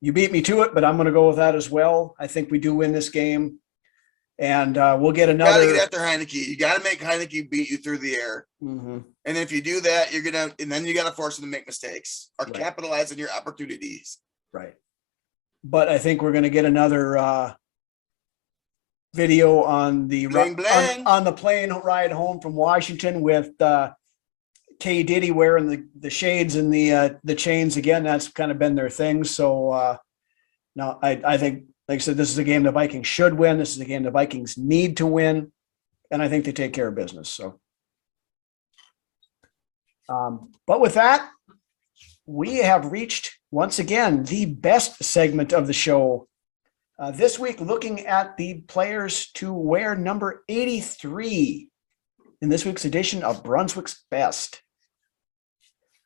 You beat me to it, but I'm going to go with that as well. I think we do win this game. And we'll get another. You got to get after Heineke. You got to make Heineke beat you through the air. Mm-hmm. And if you do that, and then you got to force him to make mistakes or capitalize on your opportunities. Right. But I think we're going to get another video on the on the plane ride home from Washington with K Diddy wearing the shades and the chains again. That's kind of been their thing. So now I think, like I said, this is a game the Vikings should win. This is a game the Vikings need to win, and I think they take care of business. So, but with that, we have reached once again the best segment of the show this week, looking at the players to wear number 83 in this week's edition of Brunswick's Best.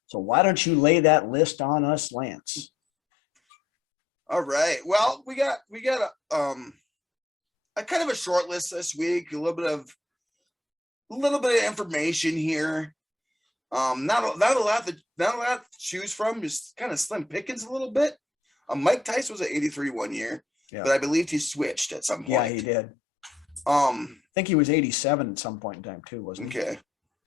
So why don't you lay that list on us, Lance? All right. Well, we got a kind of a short list this week. A little bit of information here. Not a lot to choose from. Just kind of slim pickings a little bit. Mike Tice was at 83 1 year, but I believed he switched at some point. Yeah, he did. I think he was 87 at some point in time too, wasn't he? Okay.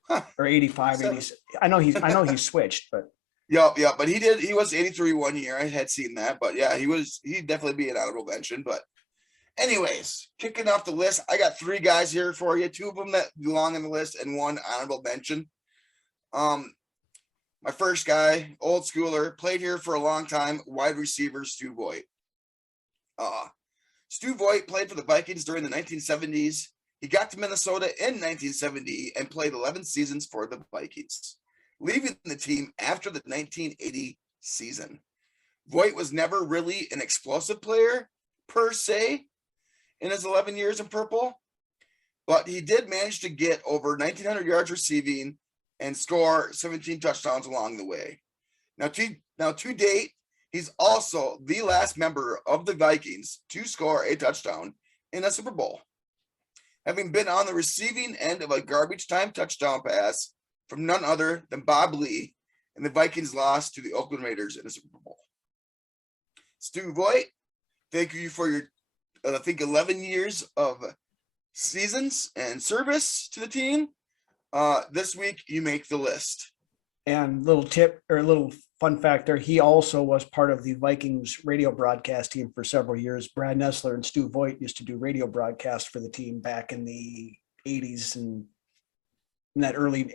Huh. Or 85, 86. I know he switched, but. Yeah, but he was 83 1 year. I had seen that, but yeah, he'd definitely be an honorable mention. But anyways, kicking off the list, I got 3 guys here for you, 2 of them that belong in the list and 1 honorable mention. My first guy, old schooler, played here for a long time, wide receiver Stu Voigt. Stu Voigt played for the Vikings during the 1970s. He got to Minnesota in 1970 and played 11 seasons for the Vikings, leaving the team after the 1980 season. Voigt was never really an explosive player per se in his 11 years in purple, but he did manage to get over 1,900 yards receiving and score 17 touchdowns along the way. Now to date, he's also the last member of the Vikings to score a touchdown in a Super Bowl, having been on the receiving end of a garbage time touchdown pass from none other than Bob Lee, and the Vikings lost to the Oakland Raiders in the Super Bowl. Stu Voigt, thank you for your, 11 years of seasons and service to the team. This week, you make the list. And little tip or a little fun fact there, he also was part of the Vikings radio broadcast team for several years. Brad Nessler and Stu Voigt used to do radio broadcasts for the team back in the 80s and in that early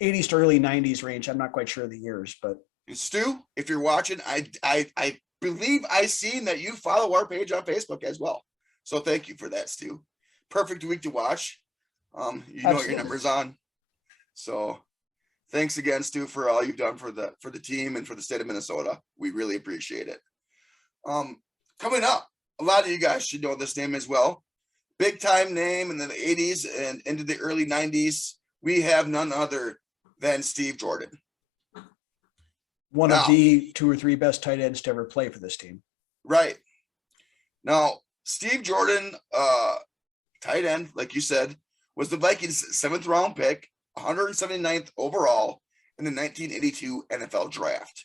80s to early 90s range. I'm not quite sure of the years, but Stu, if you're watching, I believe I seen that you follow our page on Facebook as well. So thank you for that, Stu. Perfect week to watch. You know what your number's on. So thanks again, Stu, for all you've done for the team and for the state of Minnesota. We really appreciate it. Coming up, a lot of you guys should know this name as well. Big time name in the 80s and into the early 90s. We have none other than Steve Jordan. One of the 2 or 3 best tight ends to ever play for this team. Right. Now, Steve Jordan, tight end, like you said, was the Vikings' 7th round pick, 179th overall in the 1982 NFL draft.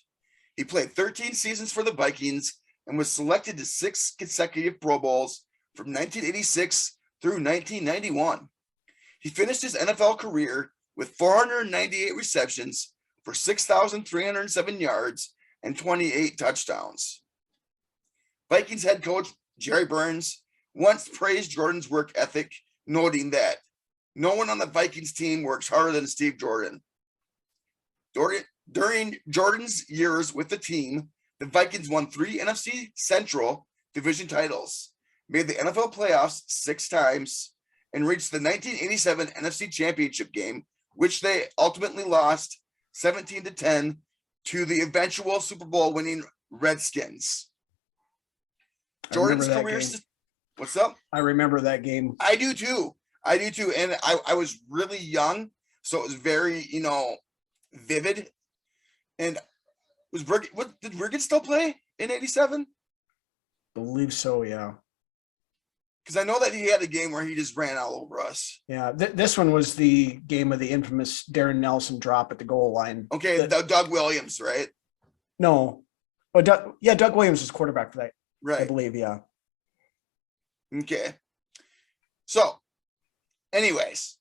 He played 13 seasons for the Vikings and was selected to 6 consecutive Pro Bowls from 1986 through 1991. He finished his NFL career with 498 receptions for 6,307 yards and 28 touchdowns. Vikings head coach Jerry Burns once praised Jordan's work ethic, noting that no one on the Vikings team works harder than Steve Jordan. During Jordan's years with the team, the Vikings won 3 NFC Central division titles, made the NFL playoffs 6 times, and reached the 1987 NFC Championship game, which they ultimately lost 17-10 to the eventual Super Bowl winning Redskins. Jordan's career. What's up? I remember that game. I do too. And I was really young, so it was very, vivid. And did Riggins still play in 87? Believe so, yeah. Because I know that he had a game where he just ran all over us. Yeah, this one was the game of the infamous Darren Nelson drop at the goal line. Okay, Doug Williams, right? No. But Doug Williams was quarterback for that. Right. I believe, yeah. Okay. So, anyways,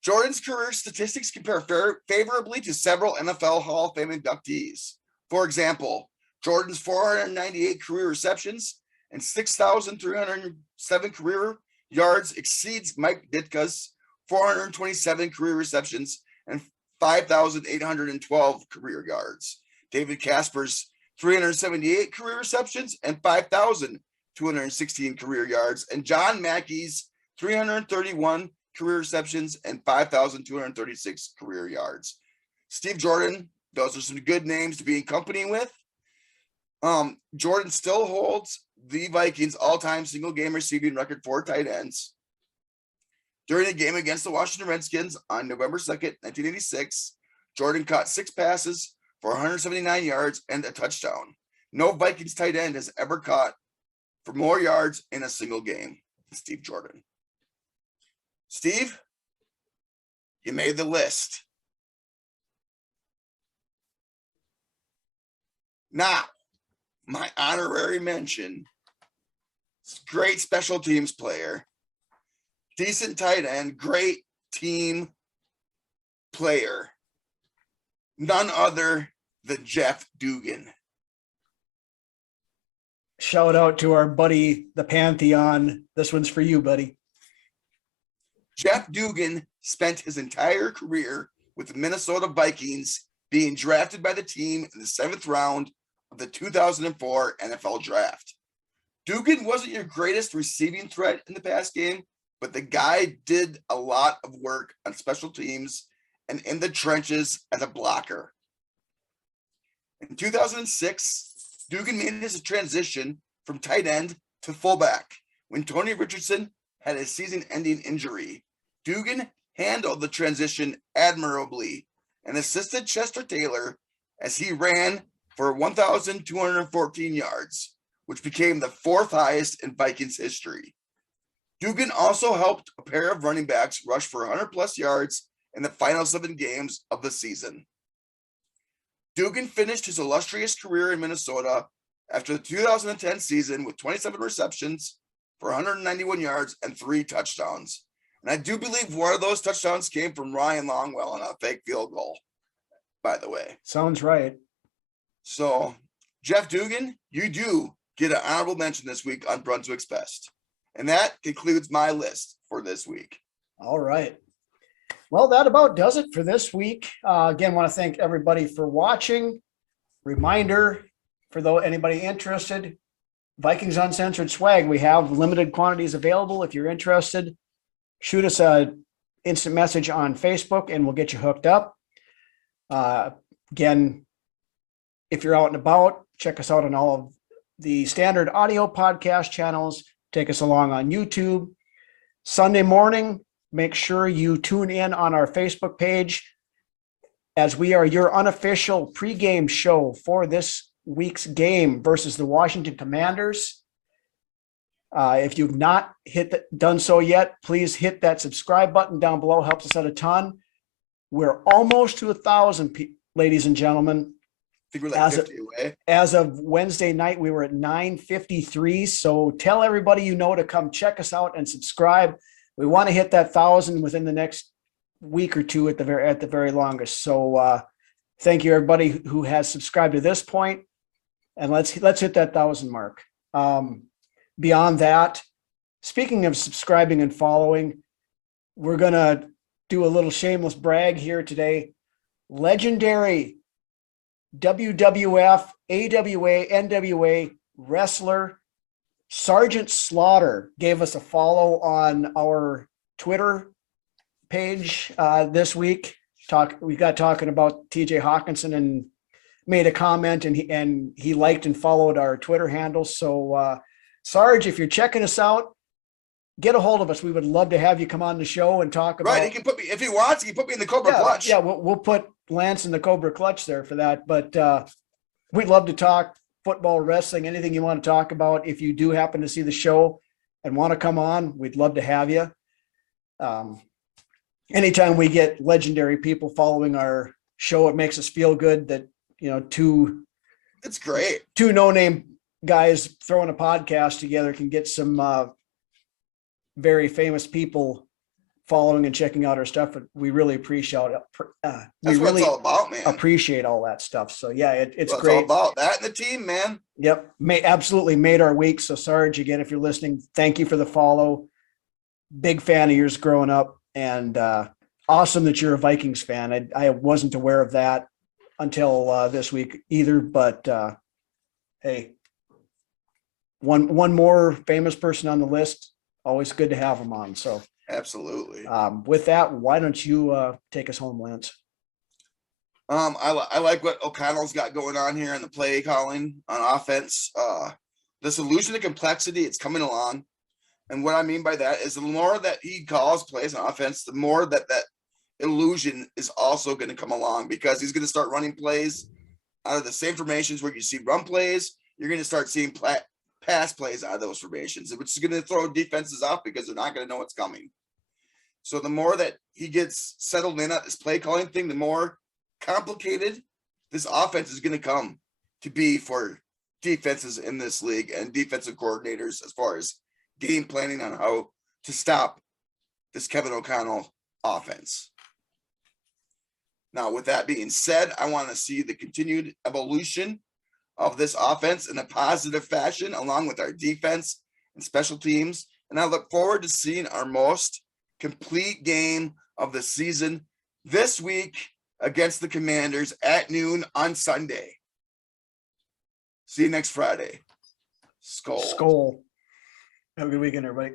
Jordan's career statistics compare favorably to several NFL Hall of Fame inductees. For example, Jordan's 498 career receptions and 6,307 career yards exceeds Mike Ditka's 427 career receptions and 5,812 career yards. David Casper's 378 career receptions and 5,216 career yards, and John Mackey's 331 career receptions and 5,236 career yards. Steve Jordan, those are some good names to be in company with. Jordan still holds the Vikings all-time single game receiving record for tight ends. During a game against the Washington Redskins on November 2nd, 1986, Jordan caught 6 passes for 179 yards and a touchdown. No Vikings tight end has ever caught for more yards in a single game than Steve Jordan. Steve, you made the list. Now, my honorary mention, great special teams player, decent tight end, great team player, none other than Jeff Dugan. Shout out to our buddy, the Pantheon. This one's for you, buddy. Jeff Dugan spent his entire career with the Minnesota Vikings, being drafted by the team in the 7th round of the 2004 NFL Draft. Dugan wasn't your greatest receiving threat in the pass game, but the guy did a lot of work on special teams and in the trenches as a blocker. In 2006, Dugan made his transition from tight end to fullback when Tony Richardson had a season-ending injury. Dugan handled the transition admirably and assisted Chester Taylor as he ran for 1,214 yards, which became the 4th highest in Vikings history. Dugan also helped a pair of running backs rush for 100-plus yards in the final 7 games of the season. Dugan finished his illustrious career in Minnesota after the 2010 season with 27 receptions for 191 yards and 3 touchdowns. And I do believe one of those touchdowns came from Ryan Longwell on a fake field goal, by the way. Sounds right. So, Jeff Dugan, you do get an honorable mention this week on Brunswick's Best. And that concludes my list for this week. All right. Well, that about does it for this week. Again, want to thank everybody for watching. Reminder, for anybody interested, Vikings Uncensored swag. We have limited quantities available. If you're interested, shoot us a instant message on Facebook and we'll get you hooked up. Again, if you're out and about, check us out on all of the standard audio podcast channels. Take us along on YouTube. Sunday morning, make sure you tune in on our Facebook page, as we are your unofficial pregame show for this week's game versus the Washington Commanders. If you've not done so yet, please hit that subscribe button down below. Helps us out a ton. We're almost to 1,000, ladies and gentlemen. I think we're like 50 away. As of Wednesday night, we were at 953. So tell everybody you know to come check us out and subscribe. We want to hit that 1,000 within the next week or two at the very longest. So thank you everybody who has subscribed to this point, and let's hit that 1,000 mark. Beyond that, speaking of subscribing and following, we're gonna do a little shameless brag here today. Legendary WWF, AWA, NWA wrestler Sergeant Slaughter gave us a follow on our Twitter page this week. We got talking about TJ Hawkinson and made a comment, and he liked and followed our Twitter handle. So Sarge, if you're checking us out, get a hold of us. We would love to have you come on the show and talk about. Right, he can put me, if he wants, he can put me in the Cobra Clutch. Yeah, we'll put Lance in the Cobra Clutch there for that. But we'd love to talk football, wrestling, anything you want to talk about. If you do happen to see the show and want to come on, we'd love to have you. Anytime we get legendary people following our show, it makes us feel good that, it's great. Two no-name guys throwing a podcast together can get some very famous people following and checking out our stuff. We really appreciate it. That's what it's all about, man. Appreciate all that stuff. So yeah, it's well, great. It's all about that and the team, man. Yep. Absolutely made our week. So Sarge, again, if you're listening, thank you for the follow. Big fan of yours growing up, and awesome that you're a Vikings fan. I wasn't aware of that until this week either, but hey, one more famous person on the list. Always good to have them on. So absolutely. With that, why don't you take us home, Lance? I like what O'Connell's got going on here in the play calling on offense. The solution to complexity, it's coming along. And what I mean by that is the more that he calls plays on offense, the more that illusion is also going to come along, because he's going to start running plays out of the same formations where you see run plays. You're going to start seeing pass plays out of those formations, which is going to throw defenses off because they're not going to know what's coming. So the more that he gets settled in at this play calling thing, the more complicated this offense is going to come to be for defenses in this league and defensive coordinators as far as game planning on how to stop this Kevin O'Connell offense. Now, with that being said, I want to see the continued evolution of this offense in a positive fashion, along with our defense and special teams. And I look forward to seeing our most complete game of the season this week against the Commanders at noon on Sunday. See you next Friday. Skol. Skol. Have a good weekend, everybody.